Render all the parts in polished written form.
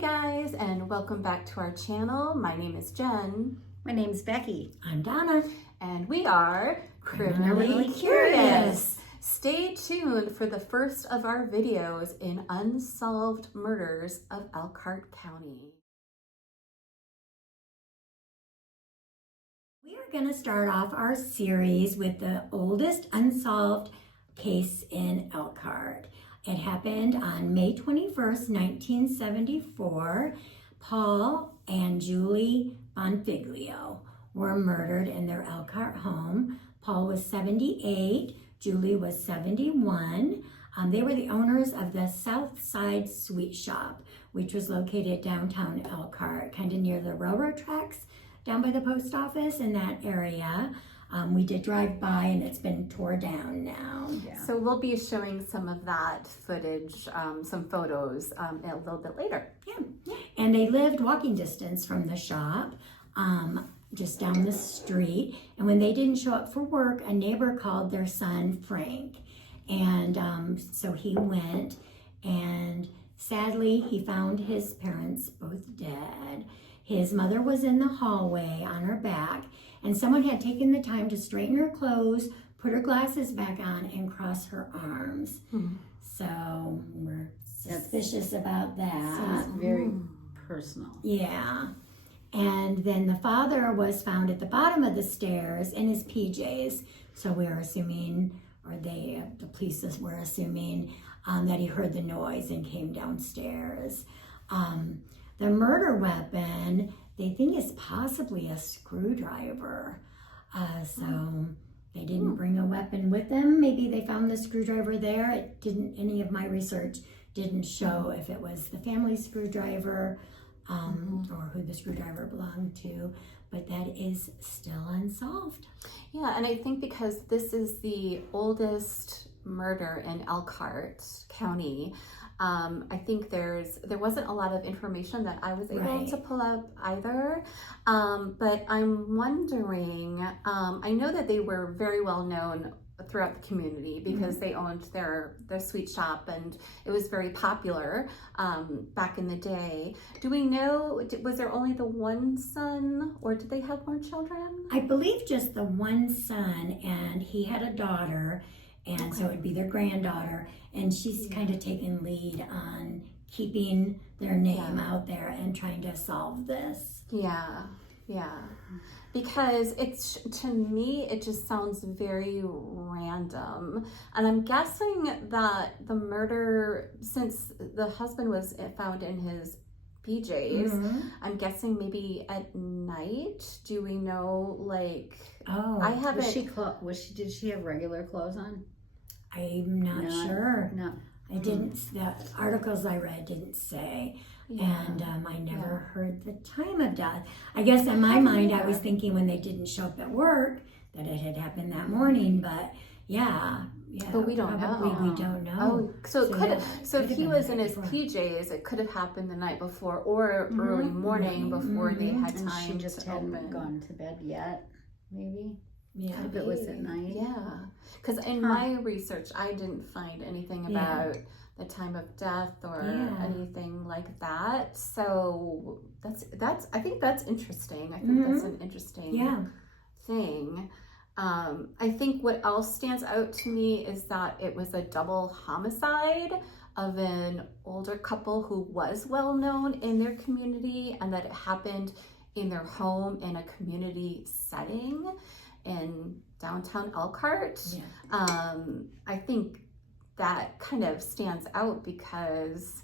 guys, and welcome back to our channel. My name is Jen. My name's Becky. I'm Donna. And we are Criminally Curious. Stay tuned for the first of our videos in Unsolved Murders of Elkhart County. We are going to start off our series with the oldest unsolved case in Elkhart. It happened on May 21st, 1974. Paul and Julia Bonfiglio were murdered in their Elkhart home. Paul was 78, Julie was 71. They were the owners of the South Side Sweet Shop, which was located downtown Elkhart, kind of near the railroad tracks down by the post office in that area. We did drive by and it's been tore down now. Yeah. So we'll be showing some of that footage, some photos a little bit later. Yeah. And they lived walking distance from the shop, just down the street. And when they didn't show up for work, a neighbor called their son Frank. And so he went, and sadly he found his parents both dead. His mother was in the hallway on her back, and someone had taken the time to straighten her clothes, put her glasses back on, and cross her arms. So we're suspicious about that. Sounds very personal. Yeah. And then the father was found at the bottom of the stairs in his PJs. So we were assuming, or the police were assuming, that he heard the noise and came downstairs. The murder weapon, they think, is possibly a screwdriver. So they didn't bring a weapon with them. Maybe they found the screwdriver there. It didn't. Any of my research didn't show if it was the family screwdriver or who the screwdriver belonged to. But that is still unsolved. Yeah, and I think because this is the oldest murder in Elkhart County, I think there wasn't a lot of information that I was able to pull up either, but I'm wondering, I know that they were very well known throughout the community because they owned their sweet shop, and it was very popular back in the day. Do we know, was there only the one son, or did they have more children? I believe just the one son, and he had a daughter. And so it would be their granddaughter, and she's kind of taken lead on keeping their name out there and trying to solve this. Yeah. Because to me, it just sounds very random. And I'm guessing that the murder, since the husband was found in his PJs, I'm guessing maybe at night. Do we know, like, I haven't. Did she have regular clothes on? I'm not sure. No. I didn't, the articles I read didn't say. And I never heard the time of death. I guess in my mind, I was thinking when they didn't show up at work that it had happened that morning, but yeah. But we don't know. We don't know. Oh, so it could have. So if he was in his PJs, it could have happened the night before or early morning before they had time. And she just hadn't gone to bed yet, maybe. Yeah, if it was at night. Yeah, because in my research, I didn't find anything about the time of death or anything like that. So that's. I think that's interesting. I think that's an interesting thing. I think what else stands out to me is that it was a double homicide of an older couple who was well known in their community, and that it happened in their home in a community setting in downtown Elkhart. I think that kind of stands out because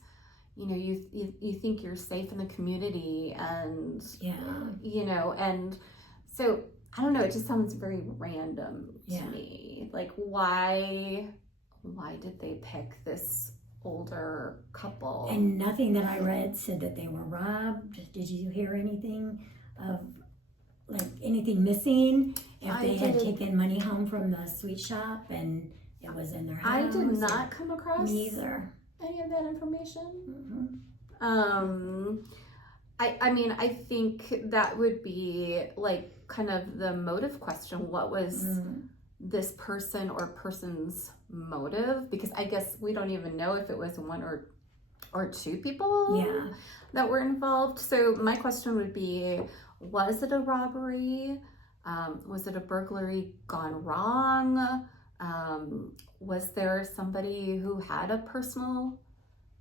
you think you're safe in the community, and and so I don't know, it just sounds very random to me. Like, why did they pick this older couple? And nothing that I read said that they were robbed. Did you hear anything of, like, anything missing? If they had taken money home from the sweet shop and it was in their house? I did not come across neither any of that information. I mean, I think that would be like kind of the motive question. What was this person or person's motive? Because I guess we don't even know if it was one or two people that were involved. So my question would be, was it a robbery? Was it a burglary gone wrong? Was there somebody who had a personal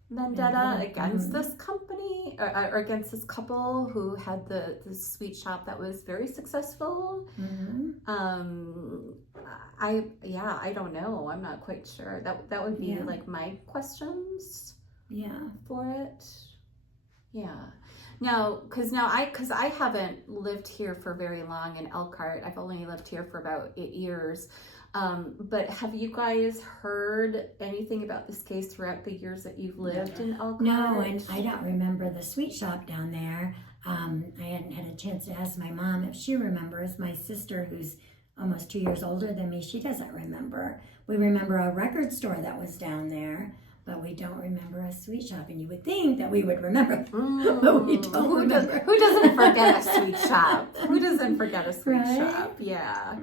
vendetta against this company or against this couple who had the sweet shop that was very successful? I don't know. I'm not quite sure. That would be like my questions for it. Now I haven't lived here for very long in Elkhart. I've only lived here for about 8 years. But have you guys heard anything about this case throughout the years that you've lived in Elkhart? No, and I don't remember the sweet shop down there. I hadn't had a chance to ask my mom if she remembers. My sister, who's almost 2 years older than me, she doesn't remember. We remember a record store that was down there, but we don't remember a sweet shop. And you would think that we would remember, but we don't remember. Who doesn't forget a sweet shop? Who doesn't forget a sweet Right? shop? Yeah.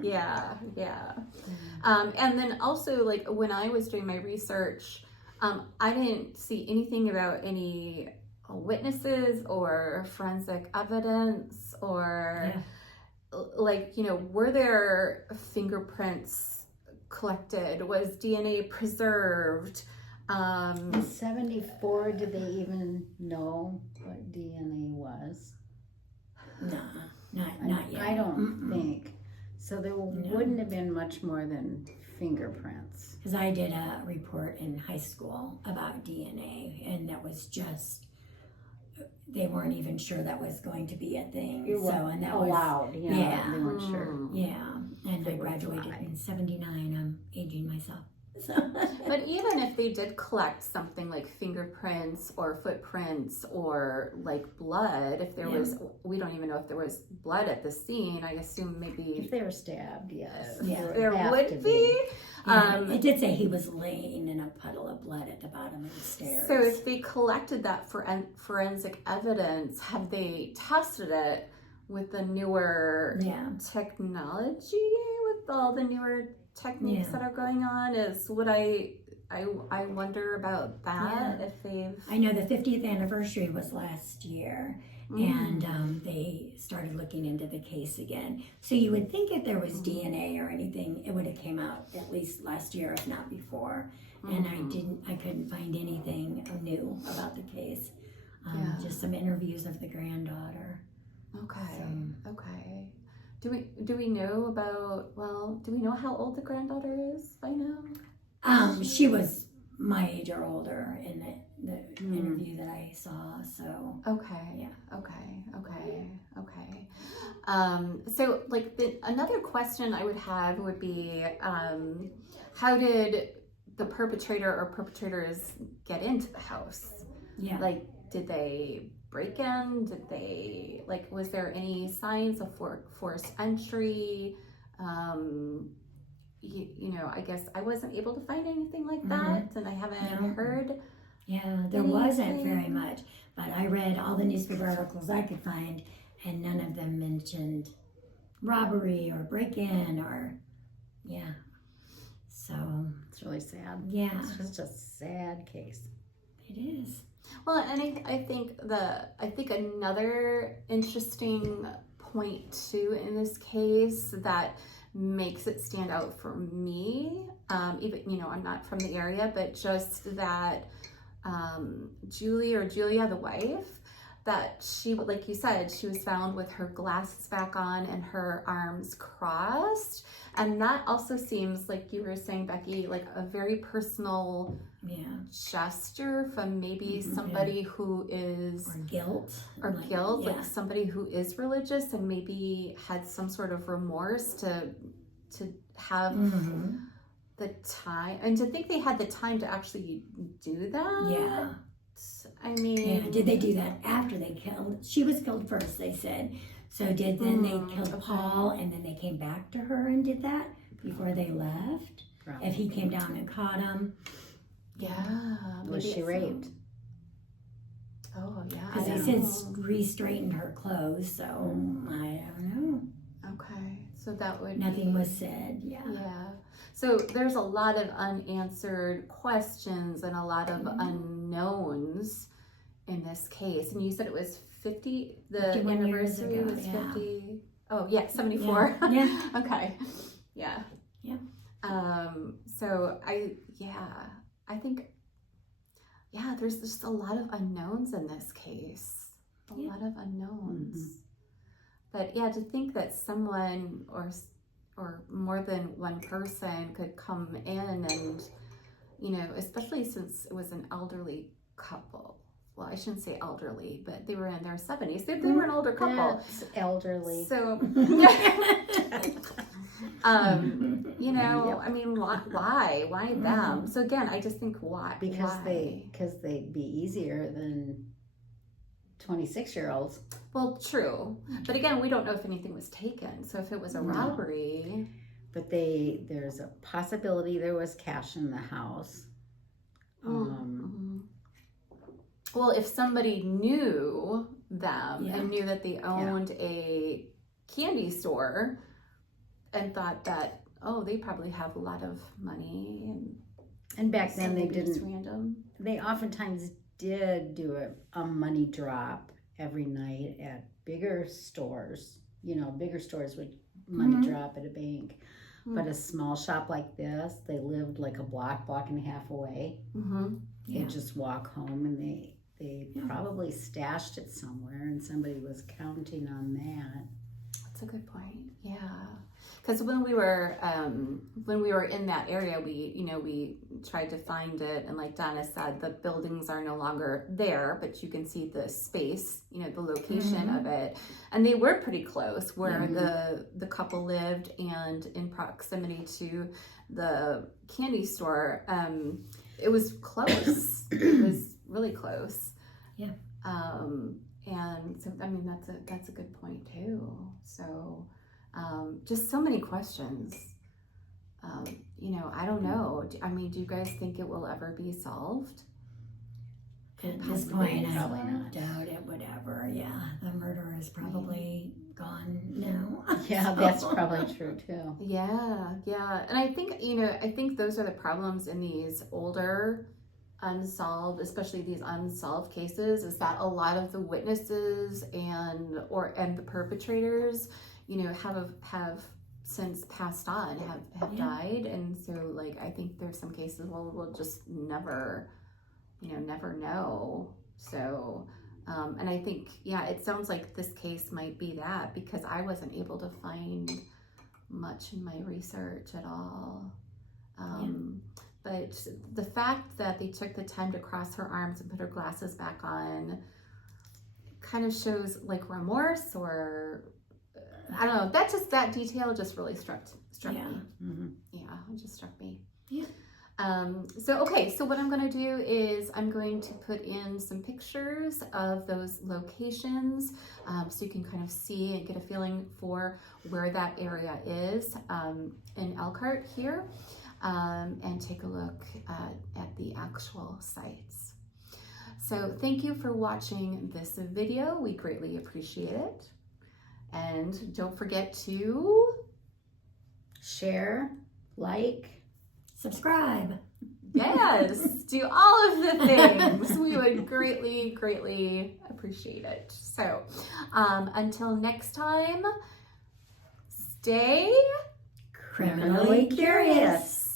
And then also, like, when I was doing my research, I didn't see anything about any witnesses or forensic evidence or like, were there fingerprints collected? Was DNA preserved? In 74, did they even know what DNA was? No, not yet. I don't think. So there wouldn't have been much more than fingerprints. Because I did a report in high school about DNA, and that was just, they weren't even sure that was going to be a thing. And that allowed. was, They weren't sure. Yeah, and I graduated in 79. I'm aging myself. So. But even if they did collect something like fingerprints or footprints or like blood, if there was, we don't even know if there was blood at the scene. I assume maybe if they were stabbed, yes, there would be. It did say he was laying in a puddle of blood at the bottom of the stairs. So if they collected that for forensic evidence, have they tested it with the newer technology, with all the newer techniques that are going on? Is what I wonder about that. If they've, I know the 50th anniversary was last year, and they started looking into the case again. So you would think if there was DNA or anything, it would have came out at least last year, if not before. And I couldn't find anything new about the case. Just some interviews of the granddaughter. Okay. Do we know about, do we know how old the granddaughter is by now? She was my age or older in the interview that I saw, so. Okay. So like another question I would have would be, how did the perpetrator or perpetrators get into the house? Yeah. Like, did they break in? Did they, like, was there any signs of forced entry? I guess I wasn't able to find anything like that, and I haven't heard. Yeah, there wasn't very much, but I read all the newspaper articles I could find, and none of them mentioned robbery or break-in or, so. It's really sad. Yeah. It's just a sad case. It is. Well, and I think another interesting point too in this case that makes it stand out for me, even I'm not from the area, but just that Julia, the wife, that she, like you said, she was found with her glasses back on and her arms crossed, and that also seems, like you were saying, Becky, like a very personal gesture from maybe somebody who is guilt, like somebody who is religious and maybe had some sort of remorse to have the time, and to think they had the time to actually do that. I mean, did they do that after they killed? She was killed first, they said. So did then they killed Paul, and then they came back to her and did that before they left? Probably. If he came down and caught him. Was she raped? Oh, yeah. Because they said re-straightened her clothes, so I don't know. Okay, so that would nothing was said. Yeah. So there's a lot of unanswered questions and a lot of unknowns in this case. And you said it was 50, the 51 years anniversary ago, was yeah. 50. Oh, yeah, 74. Yeah. Okay. Yeah. Yeah. So I think, there's just a lot of unknowns in this case. A lot of unknowns. Mm-hmm. But yeah, to think that someone or more than one person could come in and, especially since it was an elderly couple. Well, I shouldn't say elderly, but they were in their 70s. They were an older couple. That's elderly. So, Yep. I mean, why? Why them? So again, I just think why? Because why? they'd be easier than 26-year-olds. Well, true. But again, we don't know if anything was taken. So if it was a robbery. But there's a possibility there was cash in the house. Well, if somebody knew them and knew that they owned a candy store and thought that, they probably have a lot of money And back then they just didn't. random. They oftentimes did do a money drop every night at bigger stores. Bigger stores would money drop at a bank. But a small shop like this, they lived like a block and a half away. They'd just walk home, and they probably stashed it somewhere, and somebody was counting on that. That's a good point. Yeah, because when we were in that area, we tried to find it, and like Donna said, the buildings are no longer there, but you can see the space, the location of it, and they were pretty close where the couple lived, and in proximity to the candy store. It was close. It was really close. Yeah. And so, I mean, that's a good point too. So, just so many questions. I don't know. Do you guys think it will ever be solved? At this point, I Probably not. doubt it would ever. Yeah, the murderer is probably gone now. Yeah, that's probably true too. Yeah. And I think those are the problems in these older unsolved, especially these unsolved cases, is that a lot of the witnesses and the perpetrators, have since passed on, have died, and so like I think there's some cases where we'll just never know. So, and I think it sounds like this case might be that, because I wasn't able to find much in my research at all. But the fact that they took the time to cross her arms and put her glasses back on kind of shows like remorse, or I don't know. That detail just really struck me. Yeah, it just struck me. Yeah. So what I'm going to do is I'm going to put in some pictures of those locations, so you can kind of see and get a feeling for where that area is in Elkhart here. And take a look at the actual sites. So thank you for watching this video. We greatly appreciate it. And don't forget to Share, like, Subscribe. yes, do all of the things. We would greatly, greatly appreciate it. So until next time, stay Criminally curious.